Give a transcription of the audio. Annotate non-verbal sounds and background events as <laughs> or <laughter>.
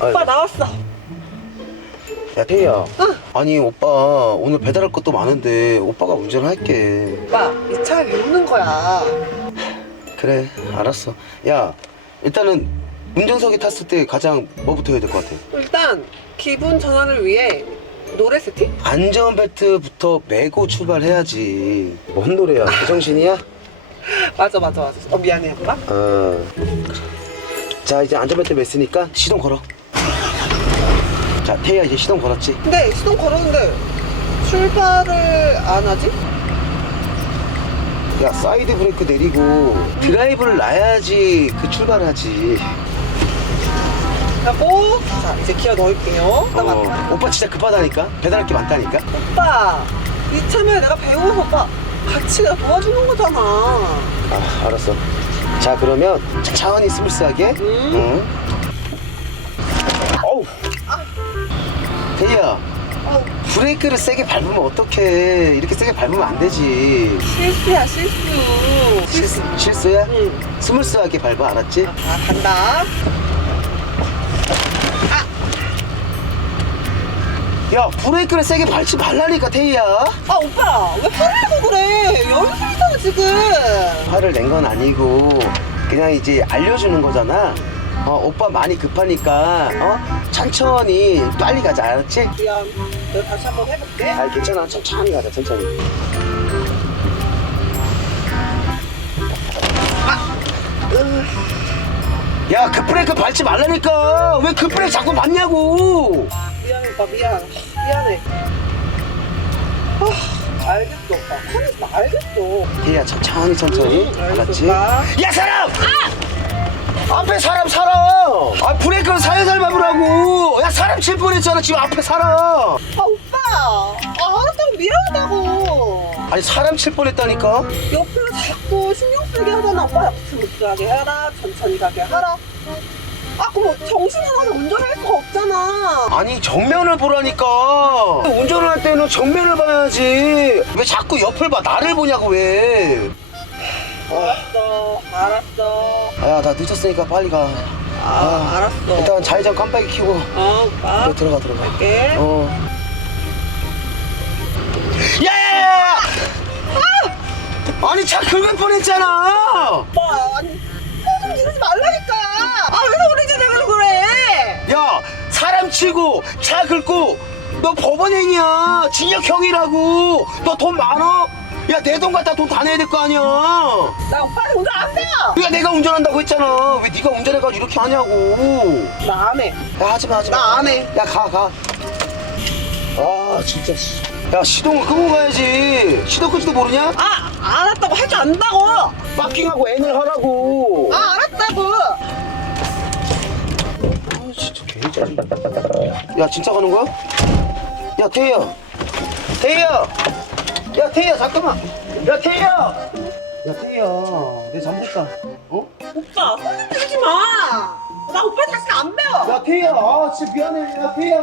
오빠 나왔어. 야 태희야 응. 아니 오빠 오늘 배달할 것도 많은데 오빠가 운전할게 오빠 이 차를 배우는 거야. 그래 알았어 야 일단은 운전석에 탔을 때 가장 뭐부터 해야 될 것 같아 일단 기분 전환을 위해 노래 세팅? 안전벨트부터 메고 출발해야지 뭔 노래야 제정신이야? <laughs> 맞아 맞아 맞아. 어 미안해 오빠. 어. 자 이제 안전벨트 맸으니까 시동 걸어 자 태희야 이제 시동 걸었지? 근데 시동 걸었는데 출발을 안 하지? 야 사이드 브레이크 내리고 드라이브를 놔야지 그 출발하지 하고 자 이제 기어 넣을게요. 나 어, 맞다. 오빠 진짜 급하다니까 배달할 게 많다니까 오빠 이참에 내가 배우고 오빠 같이 내가 도와주는 거잖아. 아 알았어 자 그러면 천천히 스무스하게 음. 응. 태희야 어, 브레이크를 세게 밟으면 어떡해 이렇게 세게 밟으면 안 되지 실수야 실수. 실수, 실수야? 응. 스무스하게 밟아 알았지? 아 간다. 야 브레이크를 세게 밟지 말라니까 태희야 아 오빠 왜 화를 내고 그래? 연습이잖아 지금. 화를 낸 건 아니고 그냥 이제 알려주는 거잖아 어, 오빠 많이 급하니까 어? 천천히 빨리 가자 알았지? 미안. 내가 다시 한번 해볼게. 아 괜찮아 천천히 가자 천천히 야 급브레이크 밟지 말라니까 왜 급브레이크 자꾸 밟냐고 미안해 오빠 미안. 미안해. 아, 알겠어 오빠. 화내지 마 알겠어. 태희야 천천히 천천히 응, 알았지? 알겠어, 오빠. 야 사람! 앞 아 브레이크는 살살 밟으라고 야 사람 칠 뻔했잖아 지금 앞에 사람 아 오빠. 아 알았다고 미안하다고. 아니 사람 칠 뻔했다니까 옆에서 자꾸 신경 쓰게 하잖아. 오빠 스무스하게 해라. 천천히 가게 하라. 아 그럼 정신 나가서 운전할 수가 없잖아. 아니 정면을 보라니까 운전을 할 때는 정면을 봐야지 왜 자꾸 옆을 봐 나를 보냐고 왜 알았어. 알았어. 아야 나 늦었으니까 빨리 가 아, 알았어. 일단 좌회전 깜빡이 켜고 어 오빠. 그래, 들어가 들어가 갈게. 어 야야야야 아! 아니 차 긁을 뻔했잖아 오빠 아니 소좀 지르지 말라니까 아 왜 소리 지르고 그래 야 사람 치고 차 긁고 너 법원행이야 징역형이라고 너 돈 많어? 야 내돈 갖다 돈다 내야 될 거 아니야. 나 오빠는 운전 안 해요. 야 내가 운전한다고 했잖아. 왜 네가 운전해가지고 이렇게 하냐고. 나 안 해. 야 하지 마 하지 마. 나 안 해. 야 가 가. 아 진짜 씨. 야 시동을 끄고 가야지. 시동 끄지도 모르냐? 아 알았다고 할 줄 안다고. 아 마킹하고 N을 하라고. 알았다고. 아 진짜 개짜증 야 진짜 가는 거야? 야 태희야. 태희야 야 태희야 잠깐만. 야 태희야 야 태희야 내 잘못했다 어? 오빠 소리 지르지 마 나 오빠 다시 안 배워 야 태희야 아 진짜 미안해. 야 태희야